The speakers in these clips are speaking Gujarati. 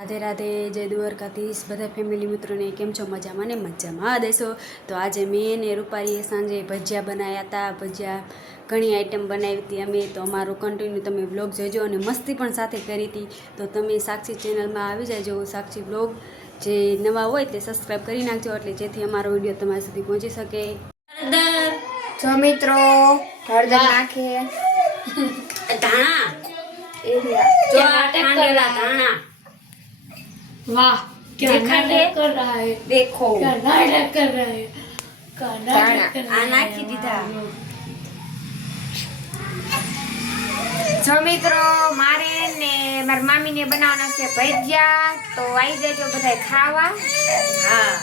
રાધે રાધે, જય દ્વારકાધીશ બધા ફેમિલી મિત્રોને કેમ છો? મજામાં ને મજામાં દેશો. તો આજે મેં ને રૂપારીએ સાંજે ભજીયા બનાવ્યા હતા. ભજીયા ઘણી આઈટમ બનાવી હતી અમે. તો અમારો કન્ટિન્યુ તમે બ્લોગ જોજો અને મસ્તી પણ સાથે કરી હતી. તો તમે સાક્ષી ચેનલમાં આવી જાજો. સાક્ષી બ્લોગ જે નવા હોય તે સબસ્ક્રાઈબ કરી નાખજો, એટલે જેથી અમારો વિડીયો તમારા સુધી પહોંચી શકે. હળદર જો મિત્રો, હળદર નાખે ધાણા जो नाटक कर रहा ધાણા वाह क्या नाटक कर रहा है देखो क्या नाटक कर रहा है क्या नाटक कर આ નાખી દીધા. જો મિત્રો, મારે ને મારી મામી ને બનાવવાના છે ભજીયા. તો આવી જજો બધા ખાવા. હા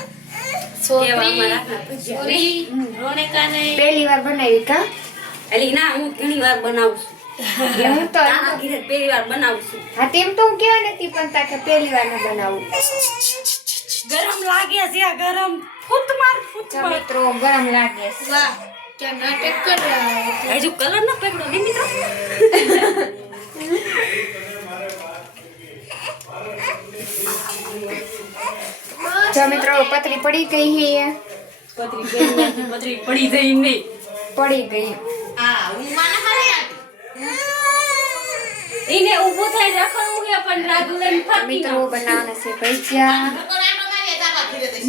પહેલી વાર બનાવી કા એટલે ના, હું ઘણી વાર બનાવું છું. હું તો પહેલી વાર બનાવું છું. હા તેમ તો હું કેવા નથી, પણ તાકે પહેલી વાર ન બનાવું. ગરમ લાગે છે આ ગરમ. ફૂટ માર ફૂટ જો માર. મિત્રો, ગરમ લાગે છે. વાહ क्या नाटक कर रहा है. હજુ કલર ન પકડો ને મિત્રો. જો મિત્રો, પતરી પડી ગઈ છે. પતરી પડી જઈ નહીં. પડી ગઈ. એને ઊભો થઈ રાખવાનું છે, પણ રાધુ લઈને ફરતી મિત્રો બનાવવાના છે ભજીયા.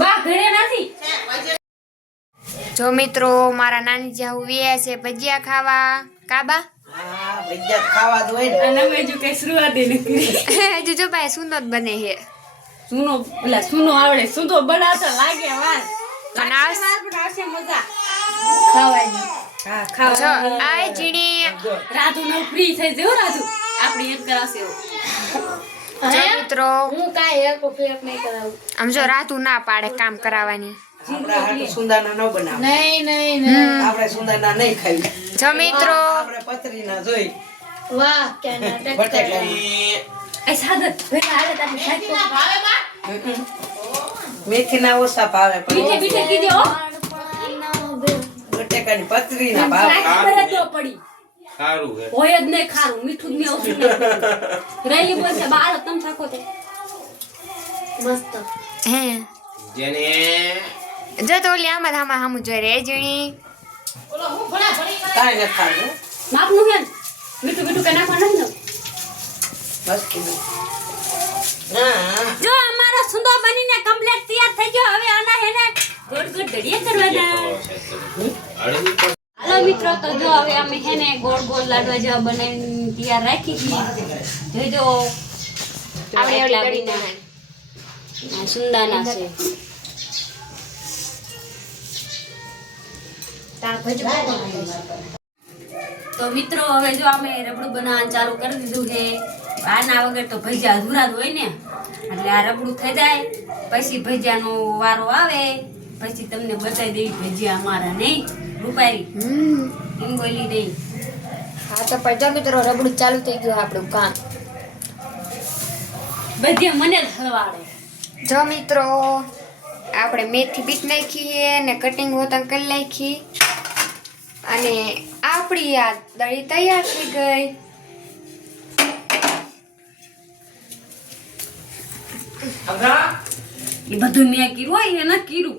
બા ઘરે નથી. જો મિત્રો, મારા નાની જાહુ વ્યા છે ભજીયા ખાવા. કાબા હા, ભજીયા ખાવા જ હોય ને. અને અમે જો કઈ શરૂઆત નથી કરી. હજુ જો ભાઈ સુંદર બને છે. સુનો પેલા સુનો આવડે, સુનો બનાવતા લાગે વાર. અને આ વાર પણ આવશે મજા ખાવાની. હા જો ખાવા. આ જીણી. રાધુ નો ફ્રી થઈ જયો. રાધુ આપણી એક કરાશે. જો મિત્રો, હું કાંઈ હેલ્પ ફેલ્પ નહીં કરાવું. આમ જો રાતું ના પાડે કામ કરાવવાની. આપણે હાટું સુંદાના ન બનાવ. નહીં નહીં નહીં આપણે સુંદાના નહીં ખાવી. જો મિત્રો, આપણે પતરીના જોઈ. વાહ क्या नाटक कर रहा है. બટેકાની એ સાદત ભેગા હાલે તારી સાચું મેથીના ઓછા ભાવે બીઠે પણ બીઠે કીધો હો. બટેકાની પતરીના ભાવે. ખબર જ ન પડી. સારું હે હોય જ નહીં ખારું, મીઠું જ નહીં ઓછું નહીં. રેલી બોલશે બાળ તમ થાકો તે. મસ્ત હે જેને જો તો ઓલી આમાં આમાં હામું જોઈ રે જીણી. કાંઈ નથી ખાવું. માપનું છે ને? મીઠું મીઠું કે નાખવાનું નથી ને? બસ કીધું. હા જો અમારો સુંદો બનીને કમ્પ્લીટ તૈયાર થઈ ગયો. હવે આના હેને ગોળ ગોળ ઘડીએ કરવાના. હાલો મિત્રો, તો જો હવે અમે હેને ગોળ ગોળ લાડવા જેવા બનાવીને તૈયાર રાખી છે. જોજો આવડે એટલા આવડે બીના. આ સુંદાના છે. તો મિત્રો, હવે જો અમે રબડું બનાવવાનું ચાલુ કરી દીધું છે. આના વગર તો ભજીયા અધૂરા જ હોય ને, એટલે આ રબડું થઈ જાય પછી ભજીયાનો વારો આવે, પછી તમને બતાવી દેવી ભજીયા અમારા. નહીં રૂપારી એમ બોલી દઈ. હા તો પણ જો મિત્રો, રબડું ચાલુ થઈ ગયું આપણું કામ. ભજીયા મને જ હલવાડે. જો મિત્રો, આપણે મેથી બીટ નાખીએ ને કટિંગ હોતા કરી નાખી. અને આપણી આ દળી તૈયાર થઈ ગઈ. એ બધું મેં કીધું હોય એને કીધું.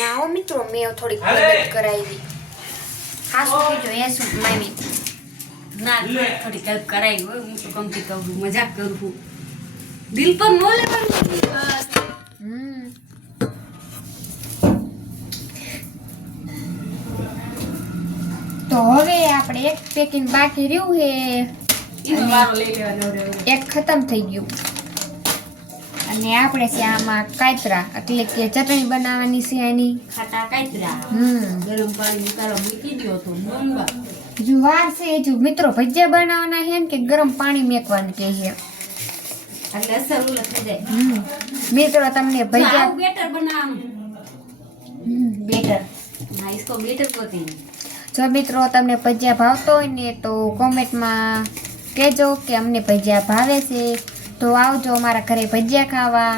ના હો મિત્રો, મેં થોડીક મદદ કરાવી. હા શું કીધું એ શું મામી. ના થોડી હેલ્પ કરાવી હોય. હું તો કમથી કહું છું, મજાક કરું છું. દિલ પર ન લેવાનું. તો હવે આપણે એક પેકિંગ બાકી રહ્યું છે. એનો વારો લઈ લેવાનો રહ્યો. એક ખતમ થઈ ગયું. અને આપણે છે આમાં કાતરા, એટલે કે ચટણી બનાવવાની છે એની. ખાટા કાતરા ગરમ પાણી ઉતારો મૂકી દો તો બનવા. હજુ વાર છે. હજુ મિત્રો ભજીયા બનાવવાના છે ને કે ગરમ પાણી મેકવાનું કે છે. એટલે અસર ઉલટ થઈ જાય. મિત્રો તમને ભજીયા આવું બેટર બનાવવાનું. બેટર. હા, इसको બેટર कहते हैं. જો મિત્રો તમને ભજીયા ભાવતો હોય ને તો કોમેન્ટમાં કહેજો કે અમને ભજીયા ભાવે છે, તો આવજો અમારા ઘરે ભજીયા ખાવા.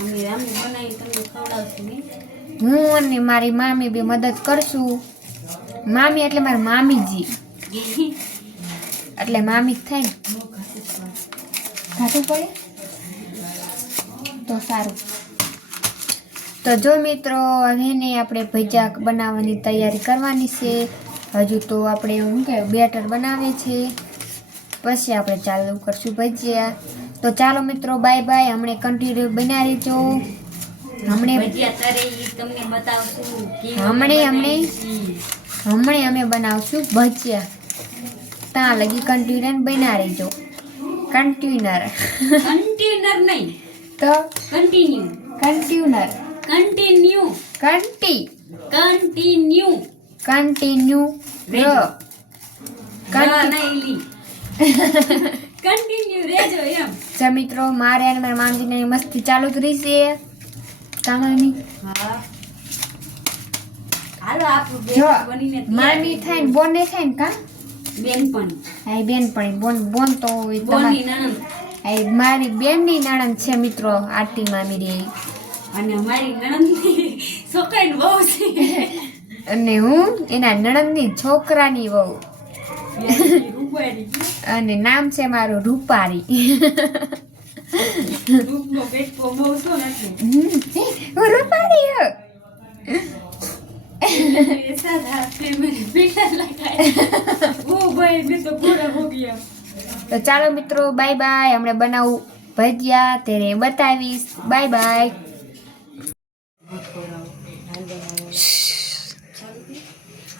અમે રામને બનાવી તમને ખવડાવશું નહીં. હું અને મારી મામી બી મદદ કરશું. મામી એટલે મારી મામીજી, એટલે મામી જ થાય ને. ઘાટું પડે તો સારું. તો જો મિત્રો હવે ને આપણે ભજીયા બનાવવાની તૈયારી કરવાની છે. હજુ તો આપણે શું કહેવાય બેટર બનાવે છે, પછી આપણે ચાલુ કરશું ભજીયા. તો ચાલો મિત્રો બાય બાય. હમણાં કન્ટિન્યુ બના રહેજો. હમણાં ભજીયા તરે ઈ તમને બતાવશું કેવું હમણાં અમે બનાવશું ભજીયા. ત્યાં લગી કન્ટિન્યુ બના રહેજો. કન્ટિન્યુર નહીં તો કન્ટિન્યુ કન્ટિન્યુ કન્ટિન્યુ કન્ટિન્યુ રેજો એમ. તો મિત્રો મારે અને મારા મામજીને મસ્તી ચાલુ જ રહેશે. કામની હા હાલો આપણું જો બેન બનીને મામી થાય ને બોન થાય ને કા બેનપણ આ બેનપણી બોન તો હોય બોની તમારી. નણંદ આ મારી બેનની નણંદ છે મિત્રો, આરતી મામી રે. અને અમારી નણંદની છોકરાની બહુ છે. અને હું એના નણંદની છોકરાની વહુ. રૂપારી અને નામ છે મારું રૂપારી. રૂપનો પેટકો બહુ શું નથી. હું રૂપારી હું. સાદા ફેમિલી બેટા લગાય. ઓ ભાઈ મેં તો પૂરા હો ગયા. તો ચાલો મિત્રો બાય બાય. હમણાં બનાવું ભજીયા તેને બતાવીશ. Bye bye.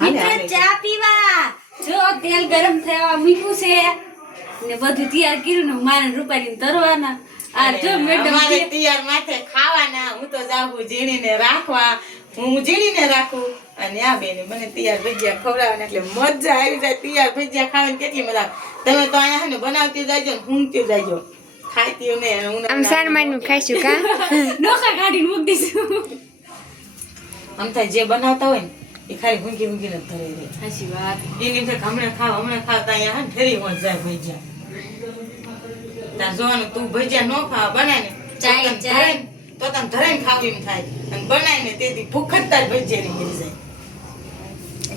મિત્ર ચા પીવા. જો તેલ ગરમ થવા મૂક્યું છે ને બધું તૈયાર કર્યું ને મારે રૂપારીને તરવાના. આ જો મેડમ અમારે તૈયાર માથે ખાવાના. હું તો જાઉં ઝીણીને રાખવા. હું ઝીણીને રાખું અને આ બેને મને તૈયાર ભજીયા ખવડાવવાના. એટલે મજા આવી જાય. તૈયાર ભજીયા ખાવાની કેટલી મજા આવે. તમે તો અહીંયા હે ને બનાવતી જાયજો ને ઊંઘતી જાયજો. ખાઈતી નહીં અને આમ સાનમાનું ખાઈશું કા. ડોકા કાઢીને મૂકી દઈશું. આમ થાય જે બનાવતા હોય ને એ ખાલી ઊંઘી ઊંઘીને જ ધરે રહે. સાચી વાત. એની અંદર હમણાં ખાવ તો અહીંયા હે ને ફેરી હોત જાય ભજીયા. તાર જોવાનું તું ભજીયા નો ખાવા બનાય ને ચાય, ચાય. તો તને ધરાઈને ખાવું એમ થાય અને બનાય ને તેથી ભૂખ જ તાર ભજીયા ની મરી જાય.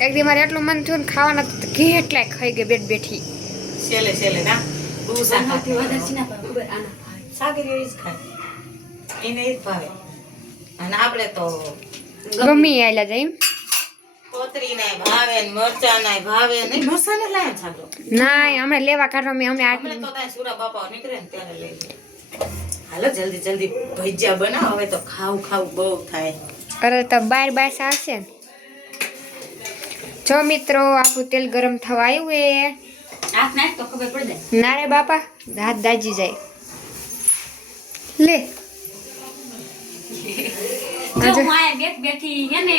એક દી મારે એટલું મન થયું ને ખાવાના તો કેટલાય ખાઈ ગઈ બેઠી. છેલ્લે ના તું આનાથી વધારે છે ને બરાબર આના. સાગરી જ ખાય એને જ ભાવે. અને આપણે તો ગમી આયલા જાય એમ. કોતરી નાય ભાવે ને મરચા નાય ભાવે નહીં. મરચા ને લાય છાડો ના હમણાં લેવા કાઢવા મેં હમણાં આપણે તો ત્યાં સુરા બાપા નીકળે ને ત્યારે લઈ લે. હાલો જલ્દી ભજીયા બનાવો. હવે તો ખાવું બહુ થાય. અરે તો બાર આવશે ને. જો મિત્રો આપણું તેલ ગરમ થવા આવ્યું એ. હાથ નાખ તો ખબર પડી જાય. ના રે બાપા હાથ દાજી જાય. લે જો હું આયા બેઠી હે ને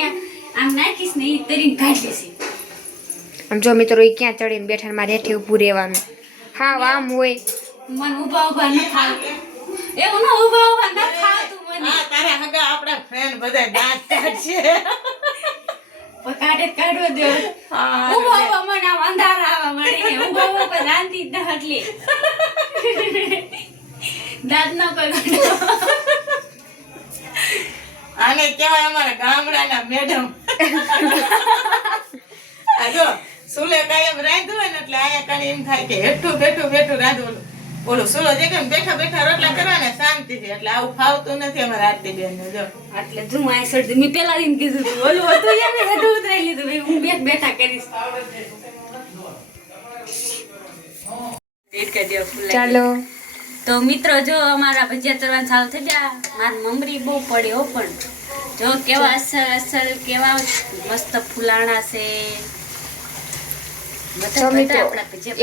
આમ નાખીશ ને ઈ તરીને કાઢી છે. આમ જો મિત્રો એ ક્યાં ચડીને બેઠા મારે હેઠે ઊભું રહેવાનું. હા આમ હોય. મને ઊભા ન ખાવતું. એવું ન ઊભા ન ખાવતું મને. હા તારા હગા આપણા ફ્રેન્ડ બધા દાંત કાઢશે. પકાડે કાઢવો દે. હા ઊભા મને આમ અંધારા આવવા મળે. ઊભા પર રાંધી જ ન હટલી. દાંત ન કોઈ કાઢો. આને કહેવાય અમારા ગામડાના મેડમ. આ જો સુલે કાયમ રાંધવું હોય ને એટલે આયા કાને એમ થાય કે હેઠું બેઠું રાંધવું. બોલો સુલો જે કેમ બેઠા રોટલા કરવાના શાંતિથી. એટલે આવું ફાવતું નથી અમારા આરતી બેન ને. જો એટલે જો આ સડ મેં પેલા દિન કીધું તું ઓલું હતું યાર મેં હેઠું ઉતરાઈ લીધું ભાઈ હું બેઠા કરીશ. પેટ કરી દે ફૂલાઈ. ચાલો તો મિત્રો જો અમારા ભજીયા તરવાનું ચાલુ થઈ ગયા. મારી મમરી બહુ પડી હો પણ જો કેવા અસલ કેવા મસ્ત ફૂલાણા છે. જો મિત્રો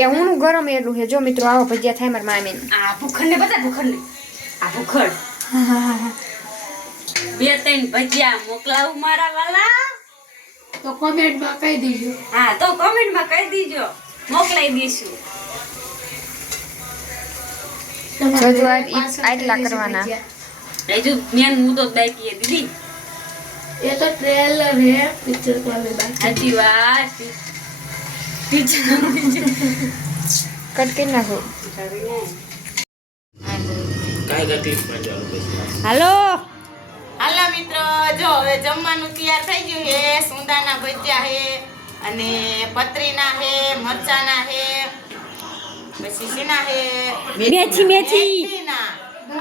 એ ઊનું ગરમ એટલું છે. જો મિત્રો આવો ભજીયા થાય મારા મામી. આ ભૂખડ ને બતા ભૂખડ ને આ ભૂખડ 2-3 ભજીયા મોકલાવું મારા વાલા. તો કોમેન્ટમાં કહી દીજો. હા તો કોમેન્ટમાં કહી દીજો મોકલાઈ દઈશું. રજૂઆત આટલા કરવાના. હજુ મેન મુદ્દો બાકી દીદી. એ તો ટ્રેલર હે પિક્ચર को अभी बाकी સાચી વાત. કટ કરી નાખો. કાંઈ તકલીફ ન ચાલુ પછી. હાલો હાલો મિત્રો જો હવે જમવાનું તૈયાર થઈ ગયું છે. સુંદાના ભજીયા છે અને પતરીના છે, મરચાના છે પછી શેના હે મેથી.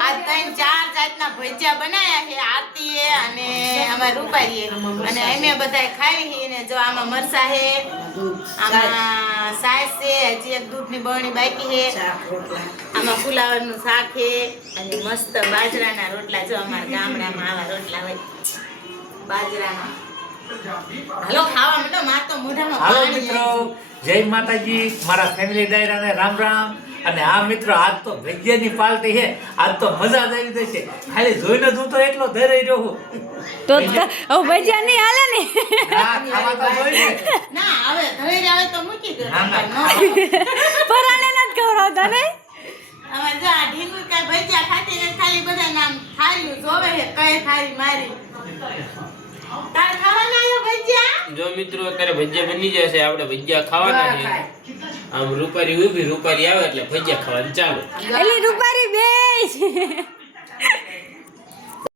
આ 3-4 જાતના ભજીયા બનાયા છે આરતીએ અને અમાર રૂપારીએ અને અમે બધાય ખાઈ હી ને જો આમાં મરસા હે આમાં સાસ છે હજી એક દૂધની બરણી બાકી છે આમાં ફુલાવરનું શાક છે અને મસ્ત બાજરાના રોટલા જો અમારા ગામડામાં આવા રોટલા હોય બાજરાના હાલો ખાવા માંડો માર તો મોઢામાં હાલો પાણી મિત્રો, આવી જય માતાજી, મારા ફેમિલી દાયરાને રામ રામ. અને આ મિત્રો આજ તો ભજીયાની પાર્ટી છે, આજ તો મજા જ આવી જશે. ખાલી જોઈને જ હું તો એટલો ધરાઈ રહ્યો છું. તો ભજીયા નહીં હાલે ને. હા, ખાવા તો જોઈએ. ના હવે ધરે આવે તો મૂકી દો ના, ના, પરાણે નથી ખવડાવતા ને. હવે જો આ ઢીંગુ કાંઈ ભજીયા ખાતી ને ખાલી બધા નામ થાળીયું જોવે છે કઈ થાળી મારી તારે ખાવાના આવ્યો ભજીયા જો મિત્રો અત્યારે ભજીયા બની જશે, આપણે ભજીયા ખાવાના છે. આમ રૂપારી ઊભી, રૂપારી આવે એટલે ભજીયા ખાવાનું ચાલુ. એટલે રૂપારી બેસ.